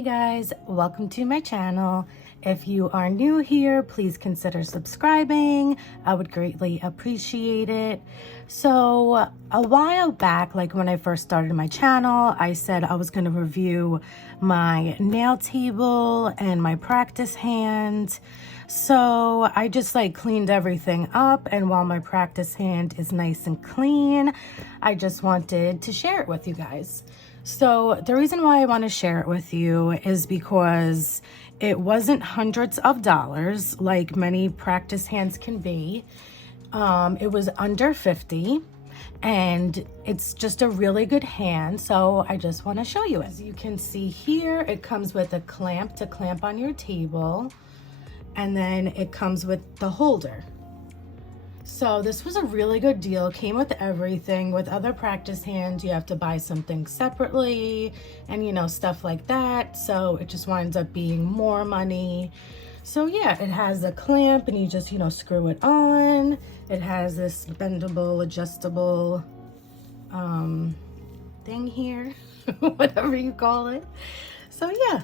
Hey guys, welcome to my channel. If you are new here, please consider subscribing. I would greatly appreciate it. So a while back, like when I first started my channel, I said I was going to review my nail table and my practice hand. So I just cleaned everything up, and while my practice hand is nice and clean, I just wanted to share it with you guys. So the reason why I want to share it with you is because it wasn't hundreds of dollars like many practice hands can be. It was under 50, and it's just a really good hand. So I just want to show you it. As you can see here, it comes with a clamp to clamp on your table, and then it comes with the holder. So this was a really good deal. Came with everything. With other practice hands, you have to buy something separately and stuff like that. So it just winds up being more money. So yeah, it has a clamp and you just screw it on. It has this bendable, adjustable thing here, whatever you call it. So yeah.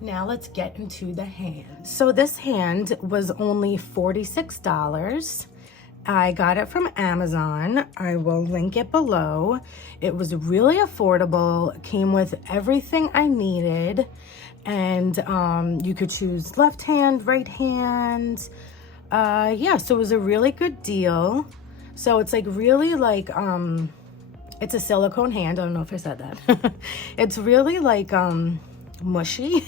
Now let's get into the hand. So this hand was only $46. I got it from Amazon. I will link it below. It was really affordable. It came with everything I needed. And you could choose left hand, right hand. Yeah, so it was a really good deal. So it's really it's a silicone hand. I don't know if I said that. It's really mushy,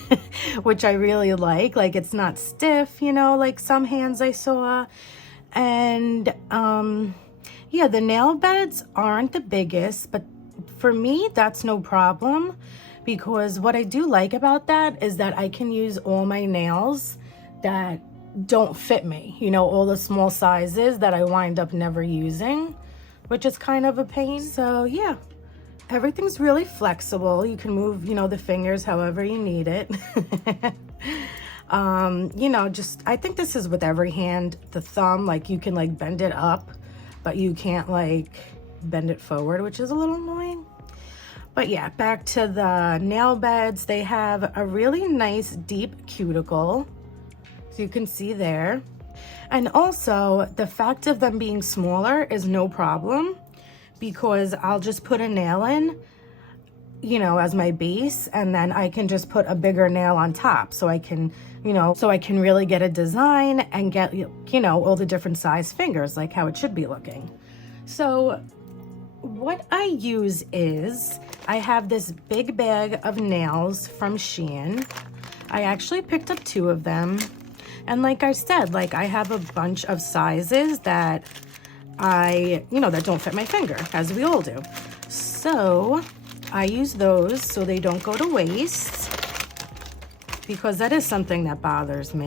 which I really like. It's not stiff, like some hands I saw. And yeah, the nail beds aren't the biggest, but for me that's no problem, because what I do like about that is that I can use all my nails that don't fit me, all the small sizes that I wind up never using, which is kind of a pain. So yeah, everything's really flexible. You can move, the fingers however you need it. I think this is with every hand. The thumb, you can bend it up, but you can't bend it forward, which is a little annoying. But yeah, back to the nail beds. They have a really nice deep cuticle, so you can see there. And also the fact of them being smaller is no problem, because I'll just put a nail in, as my base, and then I can just put a bigger nail on top, so I can, really get a design and get, all the different size fingers, like how it should be looking. So what I use is, I have this big bag of nails from Shein. I actually picked up 2 of them. And like I said, I have a bunch of sizes that that don't fit my finger, as we all do. So I use those so they don't go to waste, because that is something that bothers me,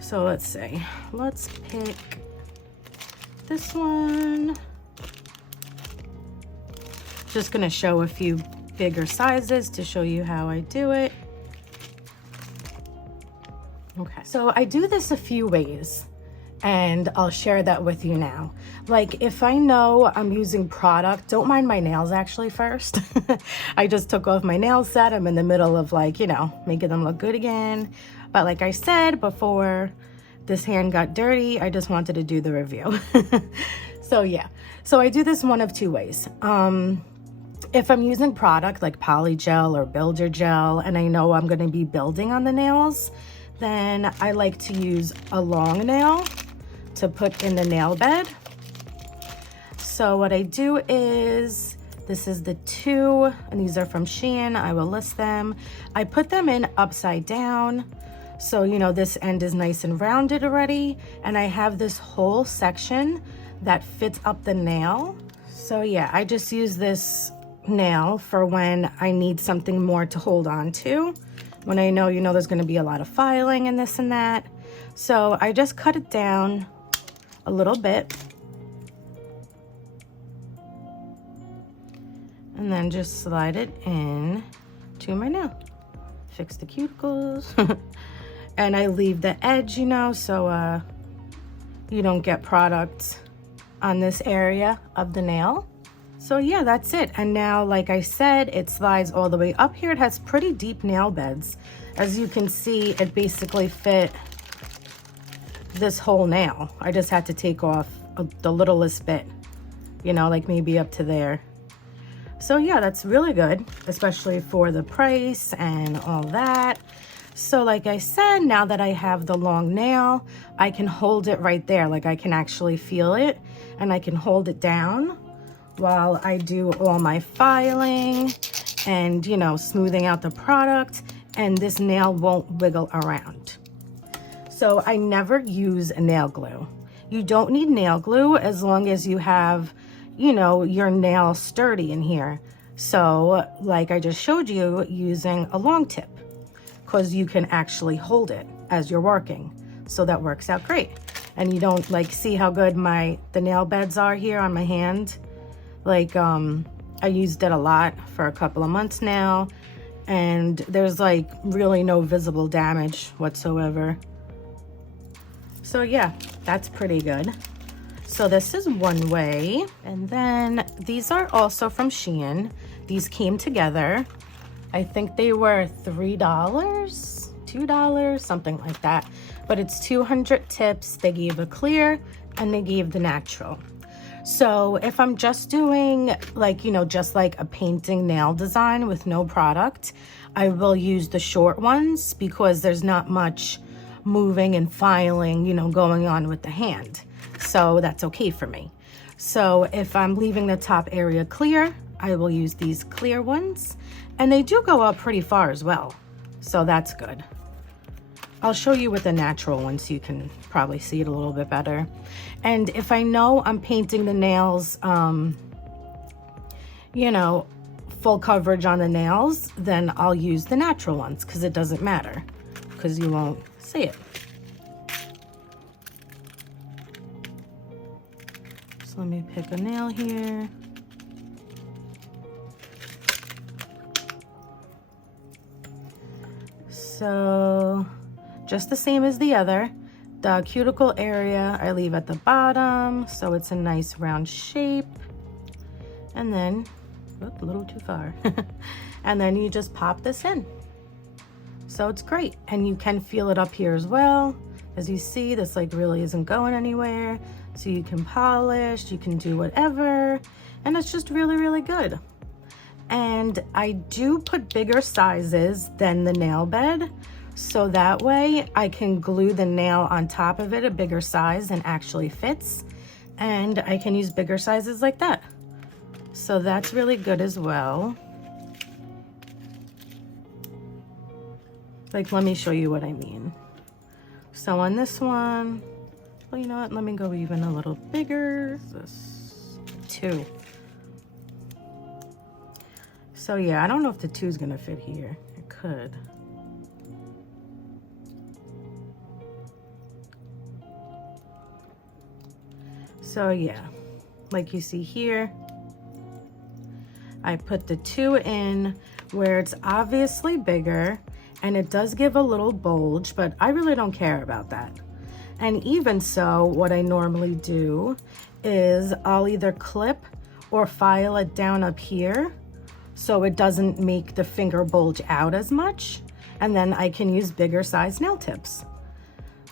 So let's see. Let's pick this one. Just gonna show a few bigger sizes to show you how I do it. Okay, so I do this a few ways, and I'll share that with you now. If I know I'm using product, don't mind my nails actually first. I just took off my nail set. I'm in the middle of making them look good again. But like I said before, this hand got dirty. I just wanted to do the review. So yeah, so I do this one of 2 ways. If I'm using product like polygel or builder gel, and I know I'm gonna be building on the nails, then I like to use a long nail to put in the nail bed. So what I do is, this is the 2, and these are from Shein. I will list them. I put them in upside down, so this end is nice and rounded already, and I have this whole section that fits up the nail. So yeah, I just use this nail for when I need something more to hold on to, when I know there's going to be a lot of filing and this and that. So I just cut it down a little bit, and then just slide it in to my nail. Fix the cuticles. And I leave the edge, so you don't get product on this area of the nail. So yeah, that's it. And now, like I said, it slides all the way up here. It has pretty deep nail beds. As you can see, it basically fit this whole nail. I just had to take off the littlest bit, you know, like maybe up to there. So yeah, that's really good, especially for the price and all that. So like I said, now that I have the long nail, I can hold it right there. Like I can actually feel it, and I can hold it down while I do all my filing and, you know, smoothing out the product, and this nail won't wiggle around. So I never use nail glue. You don't need nail glue as long as you have, you know, your nail sturdy in here. So like I just showed you, using a long tip, because you can actually hold it as you're working. So that works out great. And you don't, like, see how good the nail beds are here on my hand? Like, I used it a lot for a couple of months now, and there's like really no visible damage whatsoever. So yeah, that's pretty good. So this is one way. And then these are also from Shein. These came together. I think they were $3, $2, something like that. But it's 200 tips. They gave a clear and they gave the natural. So if I'm just doing, like, you know, just like a painting nail design with no product, I will use the short ones because there's not much moving and filing, you know, going on with the hand. So that's okay for me. So if I'm leaving the top area clear, I will use these clear ones, and they do go up pretty far as well. So that's good. I'll show you with the natural one so you can probably see it a little bit better. And if I know I'm painting the nails, you know, full coverage on the nails, then I'll use the natural ones because it doesn't matter, because you won't see it. So let me pick a nail here. So just the same as the other. The cuticle area I leave at the bottom, so it's a nice round shape. And then, a little too far. And then you just pop this in. So it's great. And you can feel it up here as well. As you see, this like really isn't going anywhere. So you can polish, you can do whatever. And it's just really, really good. And I do put bigger sizes than the nail bed, so that way I can glue the nail on top of it a bigger size and actually fits, and I can use bigger sizes like that. So that's really good as well. Like, let me show you what I mean. So on this one, well, you know what, let me go even a little bigger. This 2. So yeah, I don't know if the 2 is gonna fit here. It could. So yeah, like you see here, I put the 2 in where it's obviously bigger, and it does give a little bulge, but I really don't care about that. And even so, what I normally do is I'll either clip or file it down up here so it doesn't make the finger bulge out as much, and then I can use bigger size nail tips.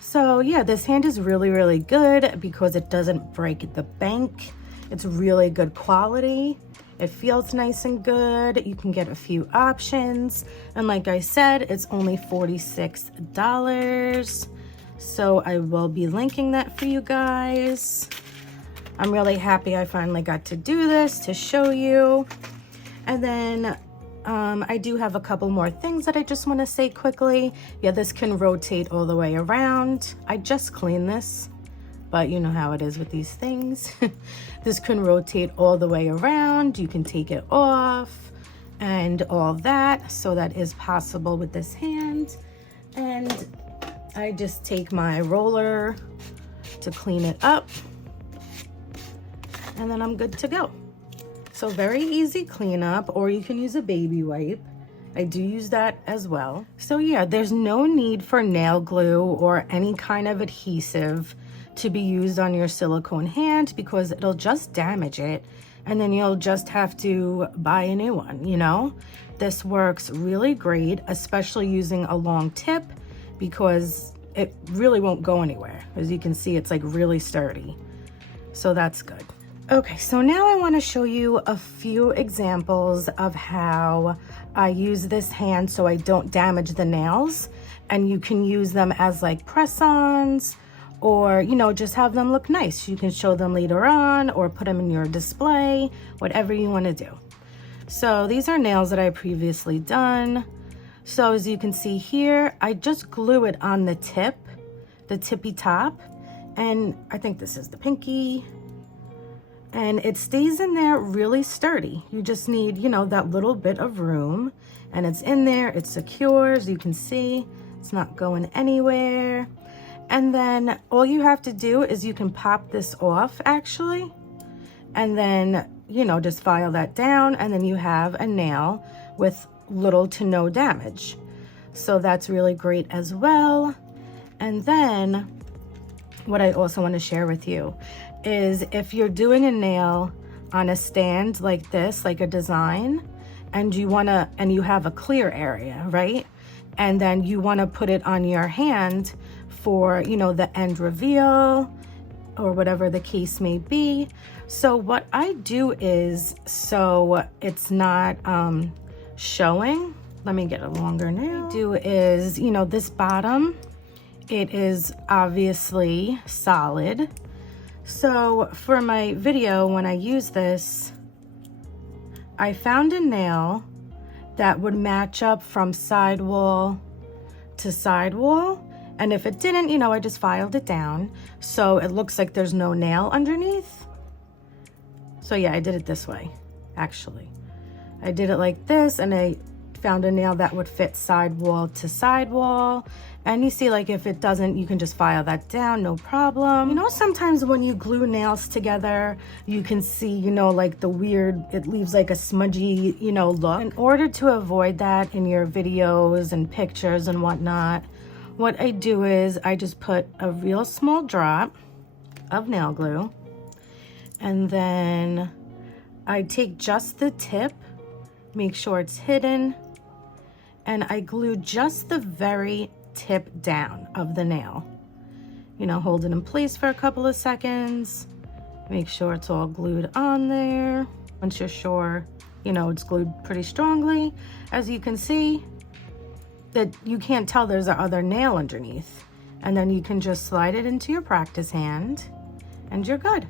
So yeah, this hand is really, really good because it doesn't break the bank. It's really good quality. It feels nice and good. You can get a few options. And like I said, it's only $46. So I will be linking that for you guys. I'm really happy I finally got to do this to show you. And then I do have a couple more things that I just want to say quickly. Yeah, this can rotate all the way around. I just cleaned this, but you know how it is with these things. This can rotate all the way around. You can take it off and all that. So that is possible with this hand. And I just take my roller to clean it up, and then I'm good to go. So very easy cleanup, or you can use a baby wipe. I do use that as well. So yeah, there's no need for nail glue or any kind of adhesive to be used on your silicone hand because it'll just damage it and then you'll just have to buy a new one, you know? This works really great, especially using a long tip, because it really won't go anywhere. As you can see, it's like really sturdy. So that's good. Okay, so now I want to show you a few examples of how I use this hand so I don't damage the nails, and you can use them as like press-ons, or, you know, just have them look nice. You can show them later on or put them in your display, whatever you want to do. So these are nails that I previously done. So as you can see here, I just glue it on the tip, the tippy top, and I think this is the pinky, and it stays in there really sturdy. You just need, you know, that little bit of room, and it's in there, it's secure, as you can see, it's not going anywhere. And then all you have to do is you can pop this off actually, and then, you know, just file that down, and then you have a nail with little to no damage. So that's really great as well. And then what I also want to share with you is if you're doing a nail on a stand like this, like a design, and you have a clear area, right? And then you want to put it on your hand for, you know, the end reveal or whatever the case may be. So what I do is, so it's not showing, let me get a longer nail. What I do is, you know, this bottom, it is obviously solid. So for my video, when I use this, I found a nail that would match up from sidewall to sidewall. And if it didn't, you know, I just filed it down. So it looks like there's no nail underneath. So yeah, I did it this way, actually. I did it like this, and I found a nail that would fit sidewall to sidewall. And you see, like, if it doesn't, you can just file that down, no problem. You know, sometimes when you glue nails together, you can see, you know, like the weird, it leaves like a smudgy, you know, look. In order to avoid that in your videos and pictures and whatnot, what I do is I just put a real small drop of nail glue, and then I take just the tip, make sure it's hidden, and I glue just the very tip down of the nail. You know, hold it in place for a couple of seconds, make sure it's all glued on there. Once you're sure, you know, it's glued pretty strongly, as you can see, that you can't tell there's a other nail underneath. And then you can just slide it into your practice hand and you're good.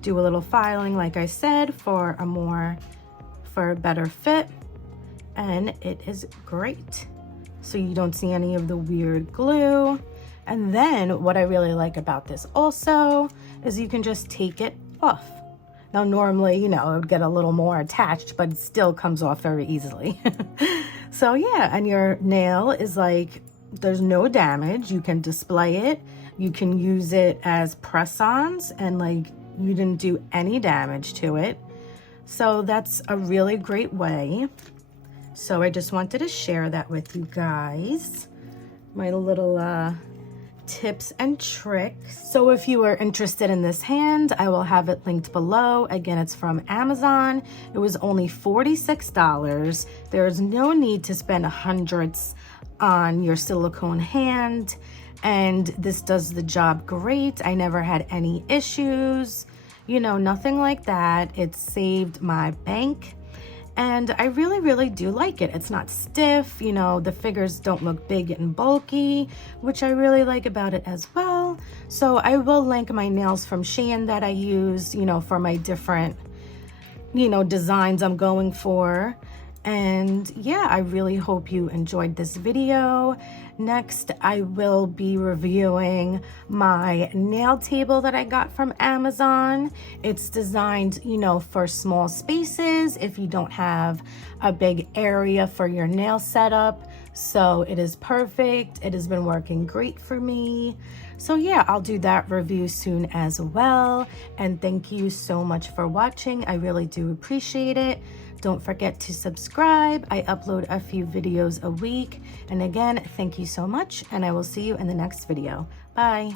Do a little filing, like I said, for a better fit, and it is great. So you don't see any of the weird glue. And then what I really like about this also is you can just take it off. Now normally, you know, it would get a little more attached, but it still comes off very easily. So yeah, and your nail is like, there's no damage. You can display it. You can use it as press-ons, and like you didn't do any damage to it. So that's a really great way. So I just wanted to share that with you guys. My little tips and tricks. So if you are interested in this hand, I will have it linked below. Again, it's from Amazon. It was only $46. There's no need to spend hundreds on your silicone hand, and this does the job great. I never had any issues, you know, nothing like that. It saved my bank. And I really, really do like it. It's not stiff, you know, the figures don't look big and bulky, which I really like about it as well. So I will link my nails from Shein that I use, you know, for my different, you know, designs I'm going for. And yeah, I really hope you enjoyed this video. Next, I will be reviewing my nail table that I got from Amazon. It's designed, you know, for small spaces if you don't have a big area for your nail setup. So it is perfect. It has been working great for me. So yeah, I'll do that review soon as well. And thank you so much for watching. I really do appreciate it. Don't forget to subscribe. I upload a few videos a week. And again, thank you so much, and I will see you in the next video. Bye.